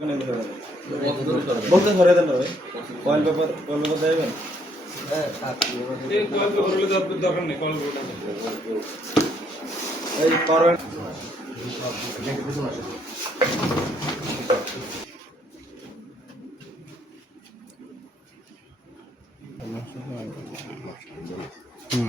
মানে বলতে ধরে দেন ভাই কয়েল কয়েল পেপার দেবেন হ্যাঁ, এই কারণ হুম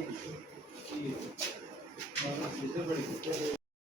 2 2 4 8 പഠിക്കും